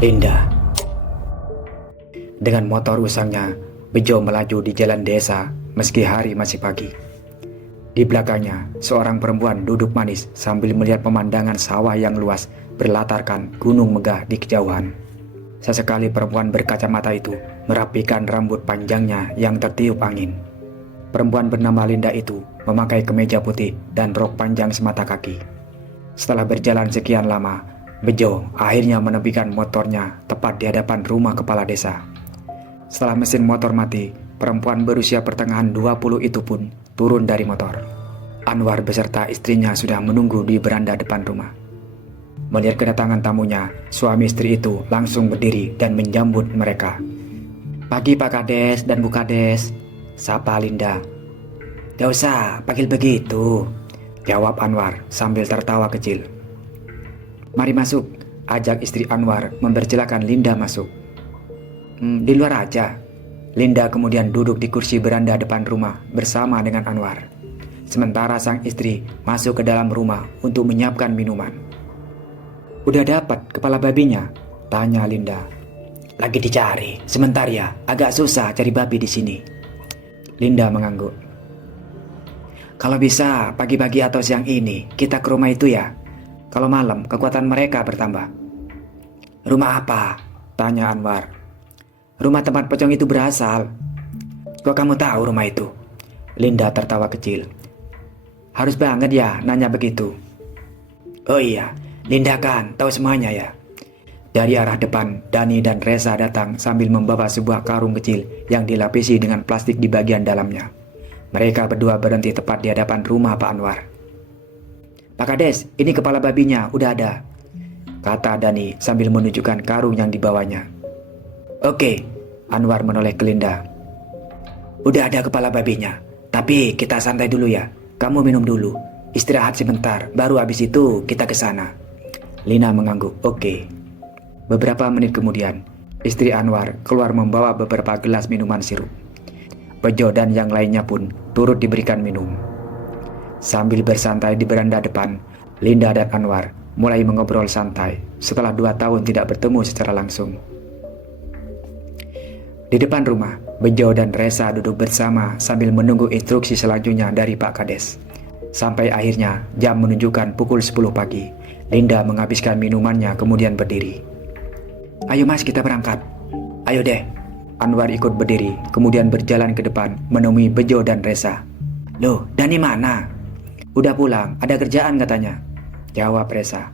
Linda. Dengan motor usangnya, Bejo melaju di jalan desa meski hari masih pagi. Di belakangnya, seorang perempuan duduk manis sambil melihat pemandangan sawah yang luas berlatarkan gunung megah di kejauhan. Sesekali perempuan berkacamata itu merapikan rambut panjangnya yang tertiup angin. Perempuan bernama Linda itu memakai kemeja putih dan rok panjang semata kaki. Setelah berjalan sekian lama, Bejo akhirnya menepikan motornya tepat di hadapan rumah kepala desa. Setelah mesin motor mati, perempuan berusia pertengahan 20 itu pun turun dari motor. Anwar beserta istrinya sudah menunggu di beranda depan rumah. Melihat kedatangan tamunya, suami istri itu langsung berdiri dan menjambut mereka. "Pagi Pak Kades dan Bu Kades," sapa Linda. "Gak usah panggil begitu," jawab Anwar sambil tertawa kecil. "Mari masuk," ajak istri Anwar mempersilahkan Linda masuk. "Di luar aja." Linda kemudian duduk di kursi beranda depan rumah bersama dengan Anwar. Sementara sang istri masuk ke dalam rumah untuk menyiapkan minuman. "Udah dapat kepala babinya?" tanya Linda. "Lagi dicari, sebentar ya, agak susah cari babi di sini." Linda mengangguk. "Kalau bisa pagi-pagi atau siang ini kita ke rumah itu ya. Kalau malam kekuatan mereka bertambah." "Rumah apa?" tanya Anwar. "Rumah tempat pocong itu berasal." "Kok kamu tahu rumah itu?" Linda tertawa kecil. "Harus banget ya nanya begitu." "Oh iya, Linda kan tahu semuanya ya." Dari arah depan, Dani dan Reza datang sambil membawa sebuah karung kecil yang dilapisi dengan plastik di bagian dalamnya. Mereka berdua berhenti tepat di hadapan rumah Pak Anwar. "Pak Kades, ini kepala babinya udah ada," kata Dani sambil menunjukkan karung yang dibawanya. "Oke," Anwar menoleh ke Linda. "Udah ada kepala babinya, tapi kita santai dulu ya. Kamu minum dulu, istirahat sebentar, baru habis itu kita ke sana." Lina mengangguk, "Oke." Beberapa menit kemudian, istri Anwar keluar membawa beberapa gelas minuman sirup. Bejo dan yang lainnya pun turut diberikan minum. Sambil bersantai di beranda depan, Linda dan Anwar mulai mengobrol santai setelah 2 tahun tidak bertemu secara langsung. Di depan rumah, Bejo dan Reza duduk bersama sambil menunggu instruksi selanjutnya dari Pak Kades. Sampai akhirnya jam menunjukkan pukul 10 pagi. Linda menghabiskan minumannya kemudian berdiri. "Ayo mas, kita berangkat." "Ayo deh." Anwar ikut berdiri kemudian berjalan ke depan menemui Bejo dan Reza. "Loh, Dani mana?" "Udah pulang, ada kerjaan katanya," jawab Reza.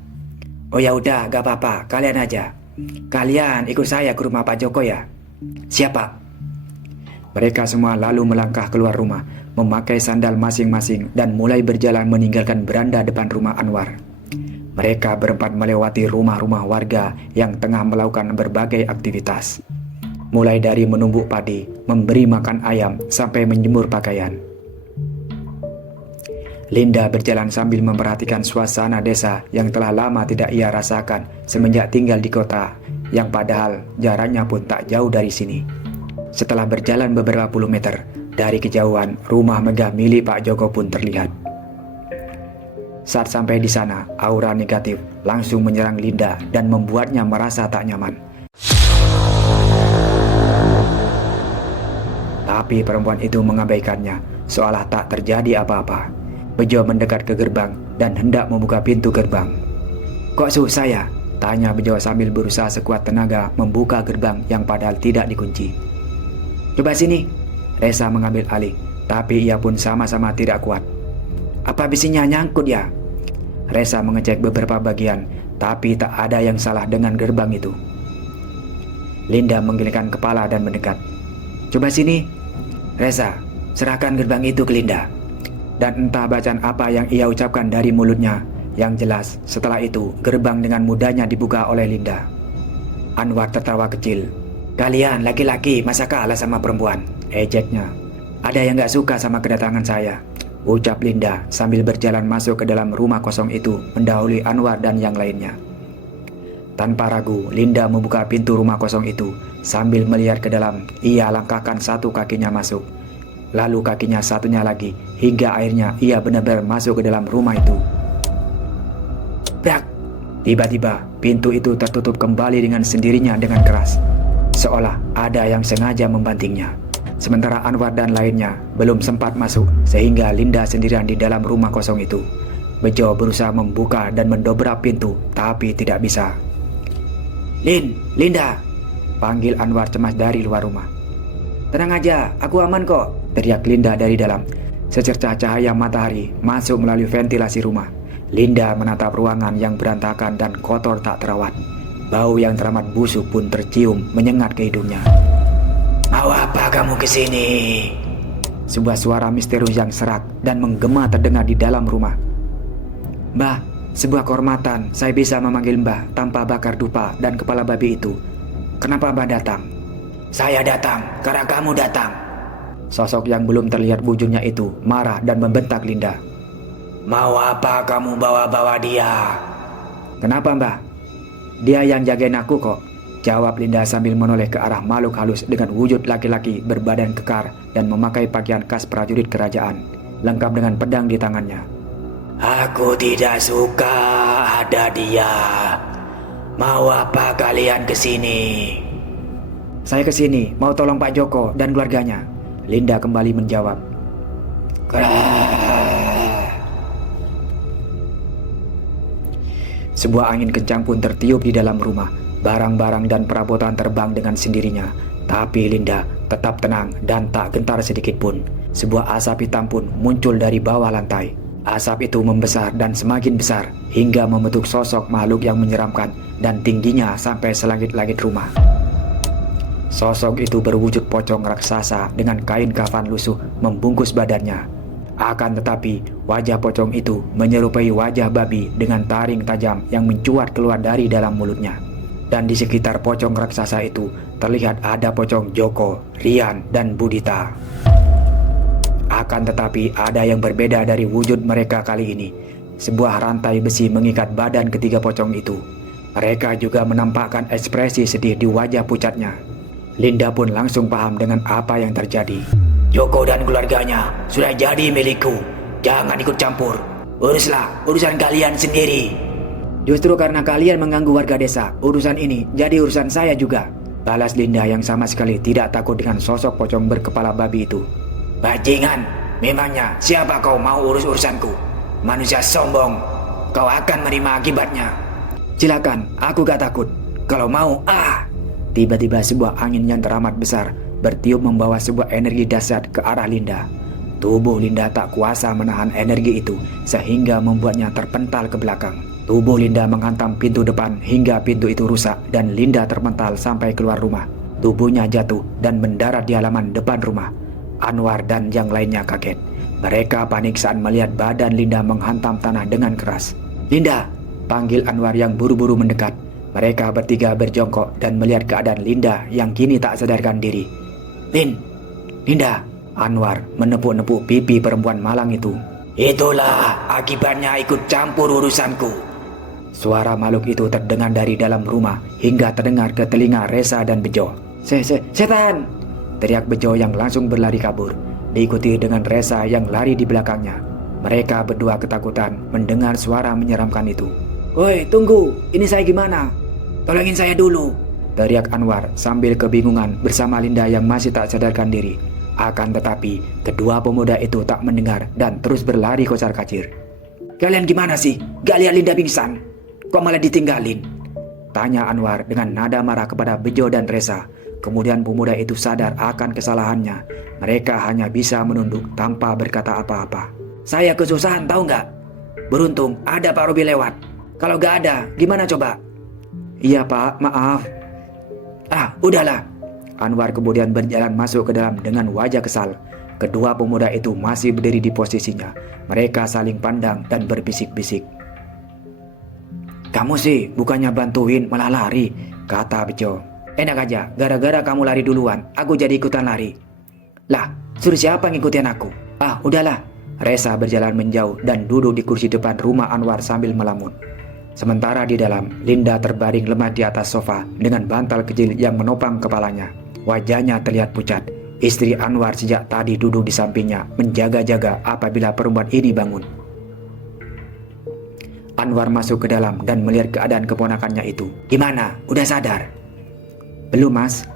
"Oh ya udah, gak apa-apa, kalian aja. Kalian ikut saya ke rumah Pak Joko ya." "Siapa?" Mereka semua lalu melangkah keluar rumah, memakai sandal masing-masing dan mulai berjalan meninggalkan beranda depan rumah Anwar. Mereka berempat melewati rumah-rumah warga yang tengah melakukan berbagai aktivitas. Mulai dari menumbuk padi, memberi makan ayam, sampai menjemur pakaian. Linda berjalan sambil memperhatikan suasana desa yang telah lama tidak ia rasakan semenjak tinggal di kota, yang padahal jaraknya pun tak jauh dari sini. Setelah berjalan beberapa puluh meter, dari kejauhan rumah megah milik Pak Joko pun terlihat. Saat sampai di sana, aura negatif langsung menyerang Linda dan membuatnya merasa tak nyaman. Tapi perempuan itu mengabaikannya, seolah tak terjadi apa-apa. Bejo mendekat ke gerbang dan hendak membuka pintu gerbang. "Kok susah ya?" tanya Bejo sambil berusaha sekuat tenaga membuka gerbang yang padahal tidak dikunci. "Coba sini." Reza mengambil alih, tapi ia pun sama-sama tidak kuat. "Apa bisinya nyangkut ya?" Reza mengecek beberapa bagian, tapi tak ada yang salah dengan gerbang itu. Linda menggelengkan kepala dan mendekat. "Coba sini." "Reza, serahkan gerbang itu ke Linda." Dan entah bacaan apa yang ia ucapkan dari mulutnya. Yang jelas, setelah itu gerbang dengan mudahnya dibuka oleh Linda. Anwar tertawa kecil. "Kalian laki-laki masa kalah sama perempuan?" ejeknya. "Ada yang gak suka sama kedatangan saya," ucap Linda sambil berjalan masuk ke dalam rumah kosong itu mendahului Anwar dan yang lainnya. Tanpa ragu, Linda membuka pintu rumah kosong itu. Sambil melihat ke dalam, ia langkahkan satu kakinya masuk. Lalu kakinya satunya lagi, hingga akhirnya ia benar-benar masuk ke dalam rumah itu. Brak! Tiba-tiba pintu itu tertutup kembali dengan sendirinya dengan keras, seolah ada yang sengaja membantingnya. Sementara Anwar dan lainnya belum sempat masuk sehingga Linda sendirian di dalam rumah kosong itu. Bejo berusaha membuka dan mendobrak pintu tapi tidak bisa. Linda, panggil Anwar cemas dari luar rumah. Tenang aja, aku aman kok, teriak Linda dari dalam. Secercah cahaya matahari masuk melalui ventilasi rumah. Linda menatap ruangan yang berantakan dan kotor tak terawat. Bau yang teramat busuk pun tercium menyengat ke hidungnya. Mau apa kamu kesini? Sebuah suara misterius yang serak dan menggema terdengar di dalam rumah. Mbah, sebuah kehormatan saya bisa memanggil Mbah tanpa bakar dupa dan kepala babi itu. Kenapa Mbah datang? Saya datang karena kamu datang. Sosok yang belum terlihat wujudnya itu marah dan membentak Linda. Mau apa kamu bawa-bawa dia? Kenapa Mbah? Dia yang jagain aku kok, jawab Linda sambil menoleh ke arah makhluk halus dengan wujud laki-laki berbadan kekar dan memakai pakaian khas prajurit kerajaan, lengkap dengan pedang di tangannya. Aku tidak suka ada dia. Mau apa kalian kesini? Saya kesini mau tolong Pak Joko dan keluarganya, Linda kembali menjawab. Sebuah angin kencang pun tertiup di dalam rumah. Barang-barang dan perabotan terbang dengan sendirinya. Tapi Linda tetap tenang dan tak gentar sedikit pun. Sebuah asap hitam pun muncul dari bawah lantai. Asap itu membesar dan semakin besar hingga membentuk sosok makhluk yang menyeramkan dan tingginya sampai selangit-langit rumah. Sosok itu berwujud pocong raksasa dengan kain kafan lusuh membungkus badannya. Akan tetapi wajah pocong itu menyerupai wajah babi dengan taring tajam yang mencuat keluar dari dalam mulutnya. Dan di sekitar pocong raksasa itu terlihat ada pocong Joko, Rian, dan Budita. Akan tetapi ada yang berbeda dari wujud mereka kali ini. Sebuah rantai besi mengikat badan ketiga pocong itu. Mereka juga menampakkan ekspresi sedih di wajah pucatnya. Linda pun langsung paham dengan apa yang terjadi. Joko dan keluarganya sudah jadi milikku. Jangan ikut campur. Uruslah urusan kalian sendiri. Justru karena kalian mengganggu warga desa, urusan ini jadi urusan saya juga, balas Linda yang sama sekali tidak takut dengan sosok pocong berkepala babi itu. Bajingan, memangnya siapa kau mau urus urusanku? Manusia sombong, kau akan menerima akibatnya. Silakan, aku gak takut. Kalau mau, Tiba-tiba sebuah angin yang teramat besar bertiup membawa sebuah energi dahsyat ke arah Linda. Tubuh Linda tak kuasa menahan energi itu sehingga membuatnya terpental ke belakang. Tubuh Linda menghantam pintu depan hingga pintu itu rusak dan Linda terpental sampai keluar rumah. Tubuhnya jatuh dan mendarat di halaman depan rumah. Anwar dan yang lainnya kaget. Mereka panik saat melihat badan Linda menghantam tanah dengan keras. Linda, panggil Anwar yang buru-buru mendekat. Mereka bertiga berjongkok dan melihat keadaan Linda yang kini tak sadarkan diri. Linda, Anwar menepuk-nepuk pipi perempuan malang itu. Itulah akibatnya ikut campur urusanku. Suara makhluk itu terdengar dari dalam rumah hingga terdengar ke telinga Resa dan Bejo. Setan! Teriak Bejo yang langsung berlari kabur, diikuti dengan Resa yang lari di belakangnya. Mereka berdua ketakutan mendengar suara menyeramkan itu. Woi, tunggu, ini saya gimana? Tolongin saya dulu, teriak Anwar sambil kebingungan bersama Linda yang masih tak sadarkan diri. Akan tetapi kedua pemuda itu tak mendengar dan terus berlari kocar-kacir. Kalian gimana sih? Gak lihat Linda pingsan? Kok malah ditinggalin? Tanya Anwar dengan nada marah kepada Bejo dan Resa. Kemudian pemuda itu sadar akan kesalahannya. Mereka hanya bisa menunduk tanpa berkata apa-apa. Saya kesusahan tahu nggak? Beruntung ada Pak Robi lewat. Kalau gak ada, gimana coba? Iya Pak, maaf. Udahlah. Anwar kemudian berjalan masuk ke dalam dengan wajah kesal. Kedua pemuda itu masih berdiri di posisinya. Mereka saling pandang dan berbisik-bisik. Kamu sih bukannya bantuin malah lari, kata Bejo. Enak aja, gara-gara kamu lari duluan, aku jadi ikutan lari. Lah, suruh siapa ngikutin aku? Udahlah. Resa berjalan menjauh dan duduk di kursi depan rumah Anwar sambil melamun. Sementara di dalam, Linda terbaring lemah di atas sofa dengan bantal kecil yang menopang kepalanya. Wajahnya terlihat pucat. Istri Anwar sejak tadi duduk di sampingnya, menjaga-jaga apabila perempuan ini bangun. Anwar masuk ke dalam dan melihat keadaan keponakannya itu. Gimana? Udah sadar? Belum, Mas.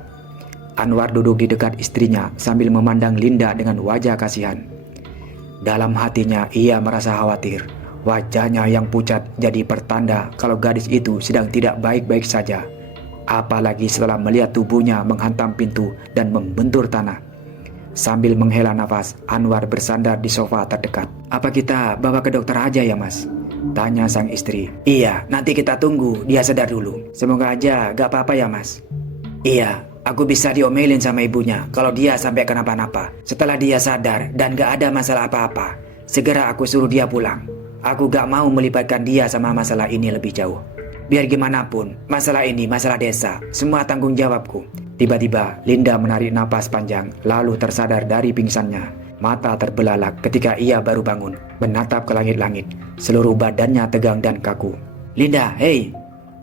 Anwar duduk di dekat istrinya sambil memandang Linda dengan wajah kasihan. Dalam hatinya ia merasa khawatir. Wajahnya yang pucat jadi pertanda kalau gadis itu sedang tidak baik-baik saja. Apalagi setelah melihat tubuhnya menghantam pintu dan membentur tanah. Sambil menghela nafas, Anwar bersandar di sofa terdekat. Apa kita bawa ke dokter aja ya, Mas? Tanya sang istri. Iya, nanti kita tunggu dia sadar dulu. Semoga aja gak apa-apa ya, Mas. Iya, aku bisa diomelin sama ibunya kalau dia sampai kenapa-napa. Setelah dia sadar dan gak ada masalah apa-apa, segera aku suruh dia pulang. Aku gak mau melibatkan dia sama masalah ini lebih jauh. Biar gimana pun, masalah ini masalah desa, semua tanggung jawabku. Tiba-tiba Linda menarik napas panjang lalu tersadar dari pingsannya. Mata terbelalak ketika ia baru bangun, menatap ke langit-langit. Seluruh badannya tegang dan kaku. Linda, hei!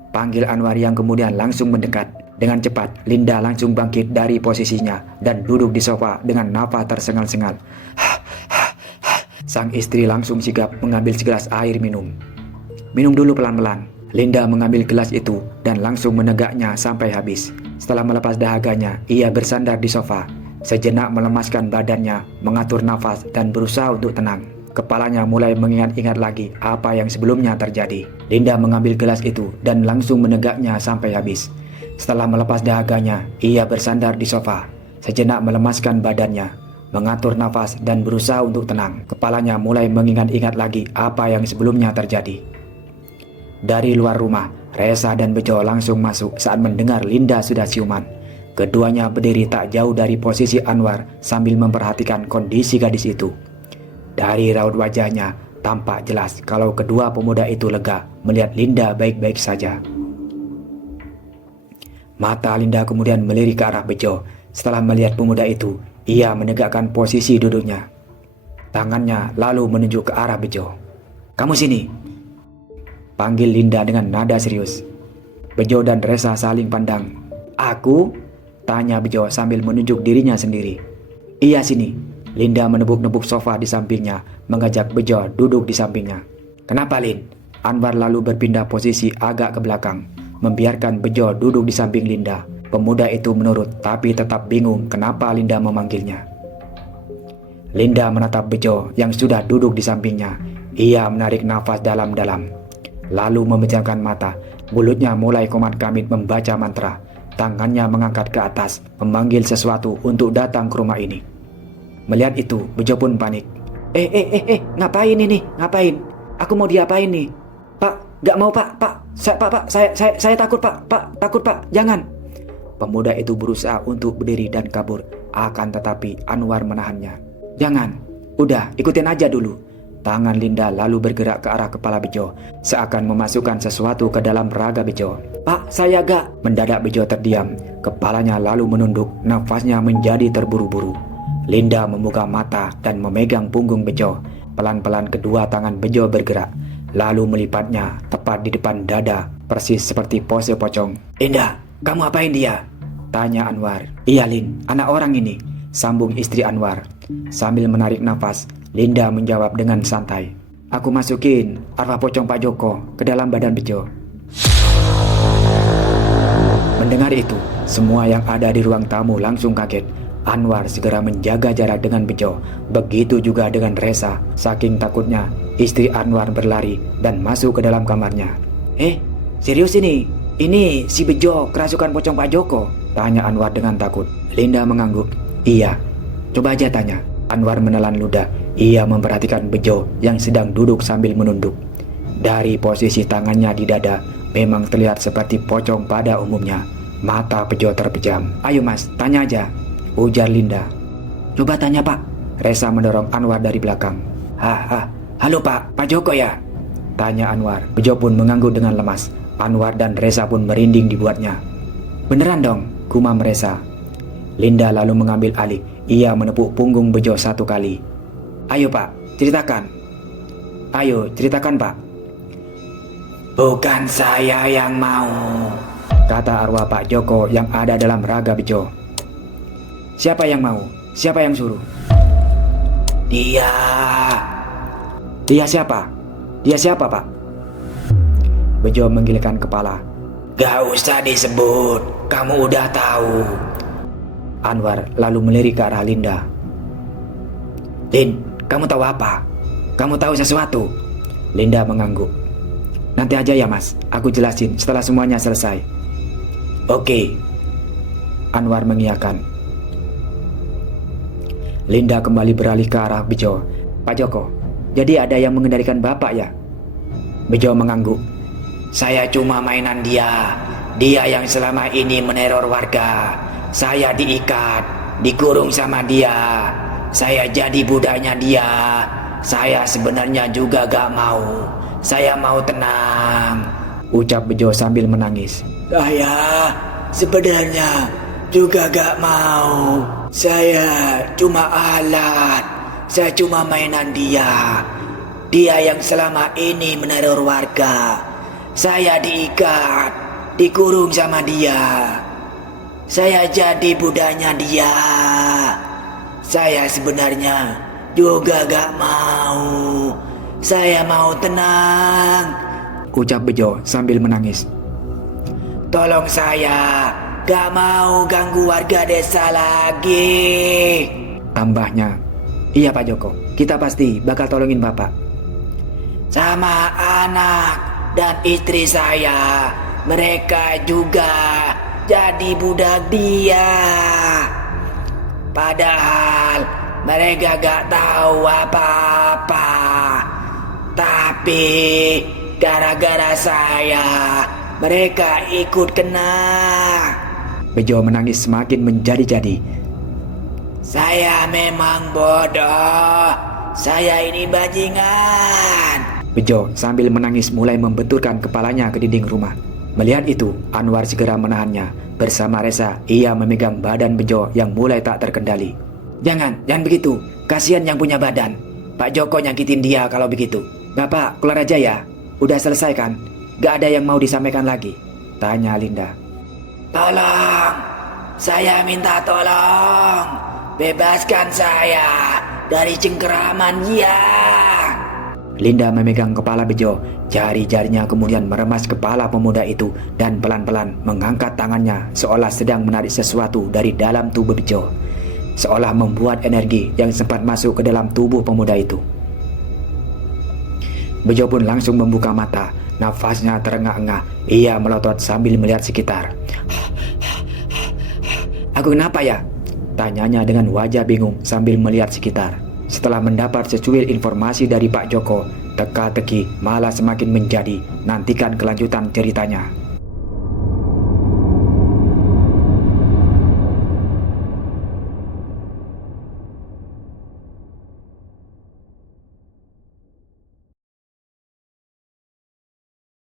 Panggil Anwar yang kemudian langsung mendekat. Dengan cepat, Linda langsung bangkit dari posisinya dan duduk di sofa dengan nafas tersengal-sengal. Sang istri langsung sigap mengambil segelas air minum. Minum dulu pelan-pelan. Linda mengambil gelas itu dan langsung menegaknya sampai habis. Setelah melepas dahaganya, ia bersandar di sofa. Sejenak melemaskan badannya, mengatur nafas dan berusaha untuk tenang. Kepalanya mulai mengingat-ingat lagi apa yang sebelumnya terjadi. Linda mengambil gelas itu dan langsung menegaknya sampai habis. Setelah melepas dahaganya, ia bersandar di sofa. Sejenak melemaskan badannya, mengatur nafas dan berusaha untuk tenang. Kepalanya mulai mengingat-ingat lagi apa yang sebelumnya terjadi. Dari luar rumah, Resa dan Bejo langsung masuk saat mendengar Linda sudah siuman. Keduanya berdiri tak jauh dari posisi Anwar sambil memperhatikan kondisi gadis itu. Dari raut wajahnya tampak jelas kalau kedua pemuda itu lega melihat Linda baik-baik saja. Mata Linda kemudian melirik ke arah Bejo. Setelah melihat pemuda itu, ia menegakkan posisi duduknya. Tangannya lalu menunjuk ke arah Bejo. Kamu sini, panggil Linda dengan nada serius. Bejo dan Resa saling pandang. Aku? Tanya Bejo sambil menunjuk dirinya sendiri. Iya sini. Linda menepuk-nepuk sofa di sampingnya, mengajak Bejo duduk di sampingnya. Kenapa, Lin? Anwar lalu berpindah posisi agak ke belakang, membiarkan Bejo duduk di samping Linda. Pemuda itu menurut tapi tetap bingung kenapa Linda memanggilnya. Linda menatap Bejo yang sudah duduk di sampingnya. Ia menarik nafas dalam-dalam, lalu memejamkan mata. Mulutnya mulai komat-kamit membaca mantra. Tangannya mengangkat ke atas, memanggil sesuatu untuk datang ke rumah ini. Melihat itu, Bejo pun panik. Ngapain ini? Ngapain? Aku mau diapain nih? Pak, gak mau pak. Saya takut pak, takut pak, jangan. Pemuda itu berusaha untuk berdiri dan kabur, akan tetapi Anwar menahannya. Jangan, udah ikutin aja dulu. Tangan Linda lalu bergerak ke arah kepala Bejo, seakan memasukkan sesuatu ke dalam raga Bejo. Pak, saya gak. Mendadak Bejo terdiam, kepalanya lalu menunduk, nafasnya menjadi terburu-buru. Linda membuka mata dan memegang punggung Bejo. Pelan-pelan kedua tangan Bejo bergerak, lalu melipatnya tepat di depan dada, persis seperti pose pocong. Linda, kamu apain dia? Tanya Anwar. Iya Lin, anak orang ini, sambung istri Anwar. Sambil menarik nafas, Linda menjawab dengan santai. Aku masukin arwah pocong Pak Joko ke dalam badan Bejo. Mendengar itu, semua yang ada di ruang tamu langsung kaget. Anwar segera menjaga jarak dengan Bejo. Begitu juga dengan Resa. Saking takutnya, istri Anwar berlari dan masuk ke dalam kamarnya. Serius ini? Ini si Bejo kerasukan pocong Pak Joko? Tanya Anwar dengan takut. Linda mengangguk. Iya, coba aja tanya. Anwar menelan ludah. Ia memperhatikan Bejo yang sedang duduk sambil menunduk. Dari posisi tangannya di dada, memang terlihat seperti pocong pada umumnya. Mata Bejo terpejam. Ayo mas, tanya aja, ujar Linda. Coba tanya pak. Resa mendorong Anwar dari belakang. Halo pak Joko ya? Tanya Anwar. Bejo pun mengangguk dengan lemas. Anwar dan Resa pun merinding dibuatnya. Beneran dong, gumam Resa. Linda lalu mengambil alih. Ia menepuk punggung Bejo satu kali. Ayo pak, ceritakan. Ayo, ceritakan pak. Bukan saya yang mau, kata arwah Pak Joko yang ada dalam raga Bejo. Siapa yang mau? Siapa yang suruh? Dia. Dia siapa? Dia siapa pak? Bejo menggelengkan kepala. Gak usah disebut, kamu udah tahu. Anwar lalu melirik ke arah Linda. Lin, kamu tahu apa? Kamu tahu sesuatu? Linda mengangguk. Nanti aja ya mas, aku jelasin setelah semuanya selesai. Oke. Anwar mengiyakan. Linda kembali beralih ke arah Bejo. Pak Joko, jadi ada yang mengendalikan bapak ya? Bejo mengangguk. Saya cuma mainan dia. Dia yang selama ini meneror warga. Saya diikat, dikurung sama dia. Saya jadi budaknya dia. Saya sebenarnya juga gak mau. Saya mau tenang, ucap Bejo sambil menangis. Saya sebenarnya juga gak mau. Saya cuma alat. Saya cuma mainan dia. Dia yang selama ini meneror warga. Saya diikat, dikurung sama dia. Saya jadi budaknya dia. Saya sebenarnya juga gak mau. Saya mau tenang, ucap Bejo sambil menangis. Tolong saya, gak mau ganggu warga desa lagi, tambahnya. Iya Pak Joko, kita pasti bakal tolongin bapak. Sama anak dan istri saya, mereka juga jadi budak dia. Padahal mereka gak tahu apa-apa. Tapi gara-gara saya, mereka ikut kena. Bejo menangis semakin menjadi-jadi. Saya memang bodoh. Saya ini bajingan. Bejo sambil menangis mulai membenturkan kepalanya ke dinding rumah. Melihat itu, Anwar segera menahannya. Bersama Reza, ia memegang badan Bejo yang mulai tak terkendali. Jangan begitu. Kasihan yang punya badan. Pak Joko nyakitin dia kalau begitu. Bapak keluar aja ya. Udah selesai kan? Gak ada yang mau disampaikan lagi, tanya Linda. Tolong, saya minta tolong. Bebaskan saya dari cengkeraman dia. Linda memegang kepala Bejo. Jari-jarinya kemudian meremas kepala pemuda itu dan pelan-pelan mengangkat tangannya seolah sedang menarik sesuatu dari dalam tubuh Bejo, seolah membuat energi yang sempat masuk ke dalam tubuh pemuda itu. Bejo pun langsung membuka mata. Nafasnya terengah-engah. Ia melotot sambil melihat sekitar. Aku kenapa ya? Tanyanya dengan wajah bingung sambil melihat sekitar. Setelah mendapat secuil informasi dari Pak Joko, teka-teki malah semakin menjadi. Nantikan kelanjutan ceritanya.